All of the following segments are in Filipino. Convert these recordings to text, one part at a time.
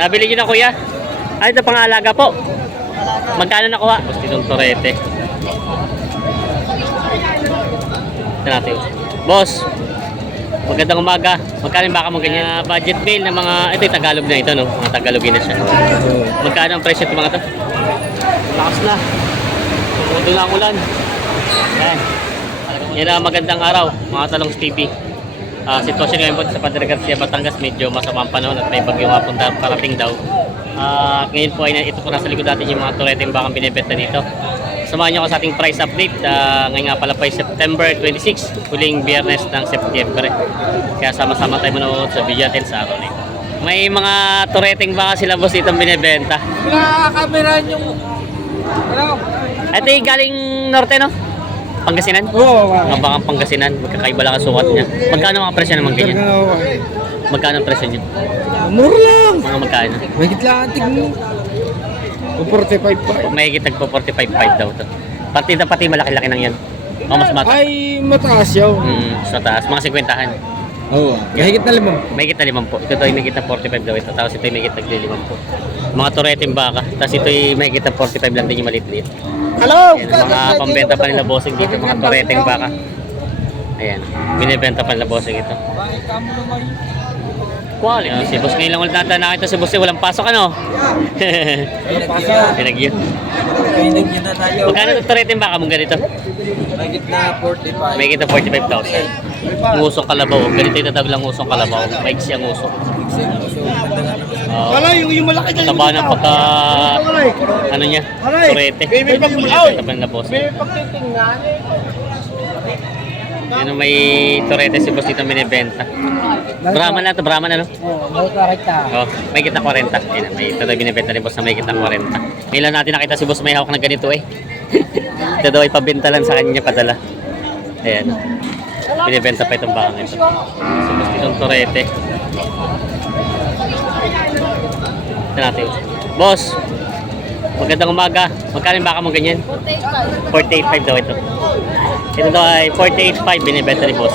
Nabili niyo na kuya? Ay, ito pang-alaga po. Magkano nakuha? Gusto itong torete. Ito natin. Boss, magandang umaga. Magkano yung baka mo ganyan? Budget meal ng mga, ito yung Tagalog na ito, no? Mga Tagalogin na siya. Magkano ang presyo ito mga to? Lakas na. Tumudo na ang ulan. Ayan. Yan ang magandang araw, mga talong TV. Sitwasyon ngayon po sa Padre Garcia, Batangas, medyo masama ang panahon at may bagyo nga punta parating daw. Ngayon po ay ito po nasa likod natin yung mga tureteng bakang binibenta dito. Samahan nyo ako sa ating price update. Ngayon nga pala po ay September 26, huling biyernes ng September. Kaya sama-sama tayo manood sa video natin sa araw na ito. May mga tureteng baka sila boss dito binibenta. Pinaka-camera yung... Ano? Ito yung galing norte, no? Pangasinan? Oo. Mga bakang Pangasinan, magkakaiba lang ang sukat niya. Magkano mga presyo naman ganyan? Magkano ang presyo niyo? Mura lang. Mga magkano? Mahigit lang antig mo. 45 pa. Mahigit nagpo 45.5 daw to. Pati malaki-laki nang yan. O mas mata. Ay, mataas yaw. Sa taas. Mga 50-han. Oo. Mahigit na 5. Mahigit na 5 po. Ito ay mahigit na 45 daw ito. Tapos ito ay mahigit na 5 po. Mga tureteng baka. Tapos ito ay mahigit na 45 lang din yung maliit-liit. Hello! Yan, mga pambenta pa nila bossing dito. Mga tureteng baka. Ayan. Binibenta pa nila bossing ito. Quality. Si boss ngayon lang ulit natin nakita si boss walang pasok ano? Pinag-yun. Pinag-yun na tayo. Magkano ito tureteng baka mong ganito? Mahigit na 45. Mahigit na 45,000. Ngusong kalabaw. Ganito yung tatawag lang ngusong kalabaw. Maiksi ang ngusong. Wala, yung malaki na Taba ng pagka... Ano niya? Turete. Ito pa nila boss. Yan may turete si boss dito binibenta. Brahman na to, Brahman ano? Oo, may karekta. Oh, may kita 40. Yan, may ito daw binibenta ni boss na may kita 40. Ngayon lang natin nakita si boss may hawak na ganito eh. Ito daw ay pabenta lang sa kanya padala. Ayan. Binibenta pa itong bakang ito. Si boss itong turete. Ito natin. Boss, magandang umaga. Magkano yung baka mo ganyan? 48.5 daw ito. Ito daw ay 48.5 binibenta ni boss.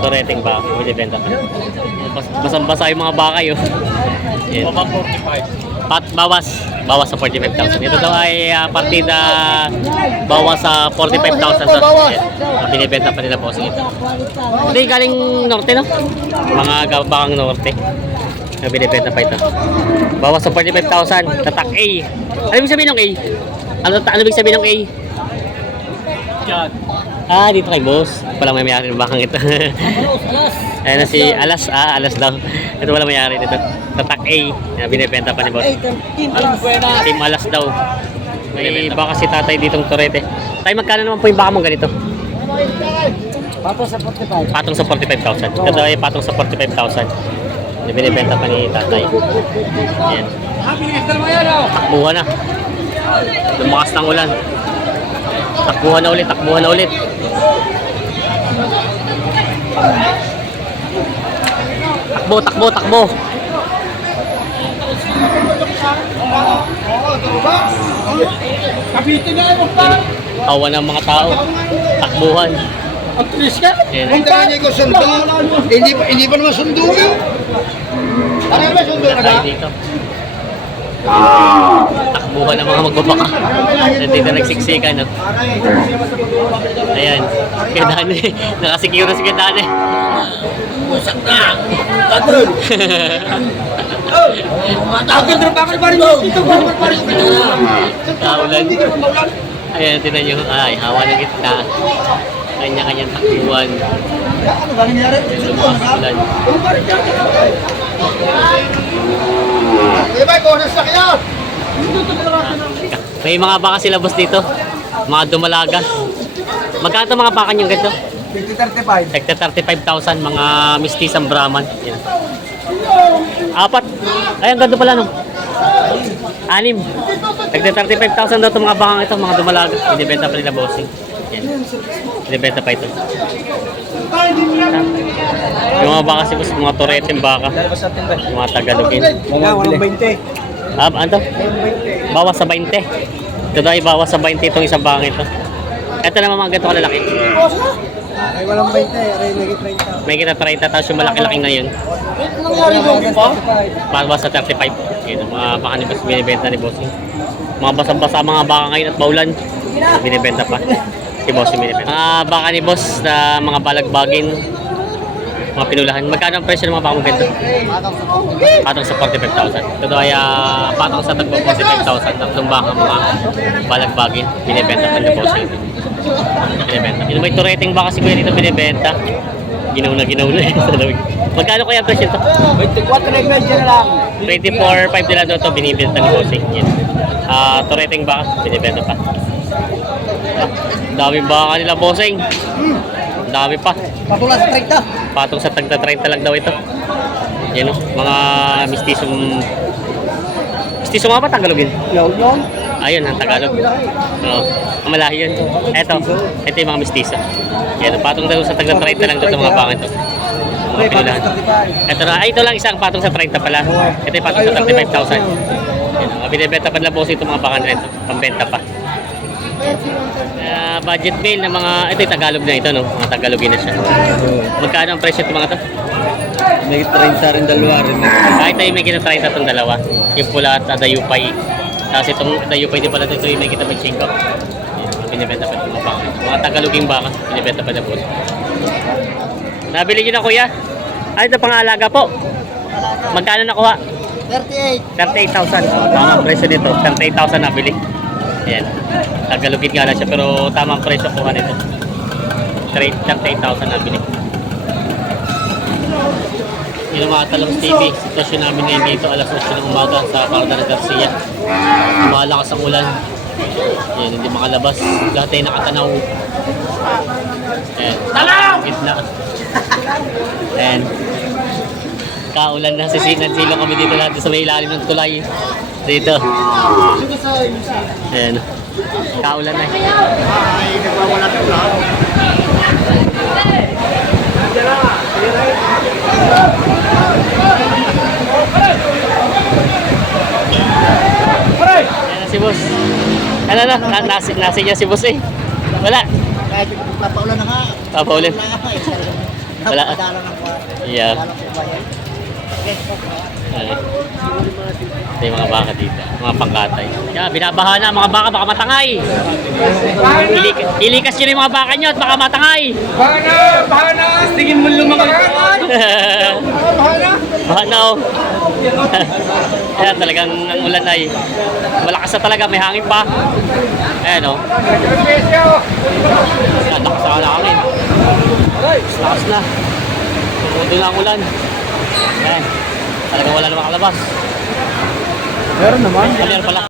Tureteng baka, binibenta pa. Basang-basa yung mga baka yun. Yan. Bawas sa 45,000. Ito daw ay partida bawas sa 45,000. Binibenta pa nila boss ito. Ito yung galing norte, no? Mga bakang norte. Binibenta pa ito. Bawas sa 45,000. Tatak A. Ano ibig sabihin ng A? Ano ibig sabihin ng A? Dito kay boss. Walang may-mayari ng bakang ito. Ayan na si Alas. Alas daw. Ito walang may-mayari nito. Tatak A. Binibenta pa ni boss. Team Alas daw. May baka si tatay ditong turete. Tay, magkano naman po yung baka mong ganito? Patong sa 45. Patong sa 45,000. Ito ay patong sa 45,000. Binibenta pa ni tatay. Ayan. Takbuhan na. Lumakas ng ulan. Takbuhan na ulit. Takbo. Awa ng mga tao. Takbuhan. Ang tulis ka? Ayan. Hindi ko sundo. Hindi pa naman sundo ka. Ano ba sundo ka na? Dito. Takbuhan ng mga magbabaka. Dito nagsiksikan, no? Ayan. Kaya daan eh. Nakasikuro si Kadaan eh. Musak na. Kadron. Matapil na pa rin mo. Ito pa rin. Kaulan. Ayan, tinan nyo. Ay, hawa ng gitna. Kanya-kanyang takbuhan. Ano ba nangyari? Ulan. Ibay, bonus na kaya. May mga baka sila boss dito. Mga dumalaga. Magkano ito mga baka nyo ganito? 50-35. Tagta 35,000 mga mistisang Brahman. Yan. 4. Ay, ang ganda pala no. 6. Tagta 35,000 daw itong mga bakang ito. Mga dumalaga. Binibenta pa nila bossing. Yan. Binibenta pa ito. Yung mga baka si boss, mga tureteng baka. Mga Tagalogin. Walang 20. Ano to? Bawas sa 20. Ito daw ay bawas sa 20 itong isang bakang ito. Ito naman mga ganito kalalaki. Ay, walang 20 eh. Ay, may 30. May kita 30 tapos yung malaki-laki na yun. Ano nangyari doon pa? Para sa 35. Yun, mga baka ni Boss binibenta ni Boss. Mga basang-basa mga baka ngayon at maulan. Binibenta pa. Si Boss yung binibenta. Mga baka ni Boss na mga balagbagin. Mga pinulahan. Magkano ang presyo ng mga baka mo ganito? Patong sa 45,000. Ito ay patong sa tagpo 45,000. Tatlong baka mga balagbagin. Binibenta pa ni Boss yun. Binibenta. Yun may tureting baka si Kuya dito binibenta. Ginaw na eh. Magkano kaya ang presyo ito? 24 na medyo na lang. 24.5 nila doon ito binibenta ni Bossing. Yan. Tureting baka, binibenta pa. Dami baka nila Bossing. Dami pa. Patulas 30. Patong sa tagta 30 lang daw ito. Yan o, mga mistisong... Mistiso nga ba Tagalogin? Yun. Ayun, ang Tagalog. Oo, ang malahi yun. Ito yung mga mistiso. Yan, patong daw sa tagta 30 lang doon sa mga baka ito. Mga pinulahan. Ito lang isang patong sa 30 pala. Ito yung patong sa 35,000. Yan, binibenta pa nila Bossing itong mga baka nila ito. Pambenta pa. Budget meal ng mga... Ito yung Tagalog na ito, no? Mga Tagalogin na siya. Magkano ang presyo itong mga ito? May 30 rin dalawa rin. Ito yung may kita 30 itong dalawa. Yung pula at dayupay. Tapos itong dayupay din pala ito yung may kita mag-chinko. Binibenta pa itong mga baka. Mga Tagaloging baka. Binibenta pa na po. Nabili nyo na kuya? Ito pang-alaga po. Magkano nakuha? 38. 38,000. Tamang presyo nito. 38,000 nabili. Ayan. Tagalogin nga lang siya pero tamang presyo kuha nito. 38,000 nabili. Yun ang mga Talong TV. Sitwasyon namin ngayon dito alas 8 ng umaga sa Carden Garcia. Malakas ang ulan. Ayan, hindi makalabas. Lahat ay nakatanaw. Ayan. Talaw! Gitna. Ayan. Kaulan na silo kami dito lahat sa may ilalim ng tulay. Dito. Ayan. Kaulan na. Ay, nagwawala ka lang. Ayan na si boss. Ano na? Nasi niya si boss eh. Wala. Kahit papaulan na nga. Papaulan. Wala. Yeah. Ito yung mga baka dito, mga pangkatay. Kaya binabaha na mga baka, baka matangay. Ilikas nyo yung mga baka nyo at baka matangay. Baha na! Tingin mo lumakad. Baha na oh. Kaya talagang ang ulan ay malakas na talaga, may hangin pa. Ayan oh. Lakas na hangin. Lakas na. Tumuto na ang ulan. Ayan. Talagang wala na makalabas. Meron naman. Meron pala.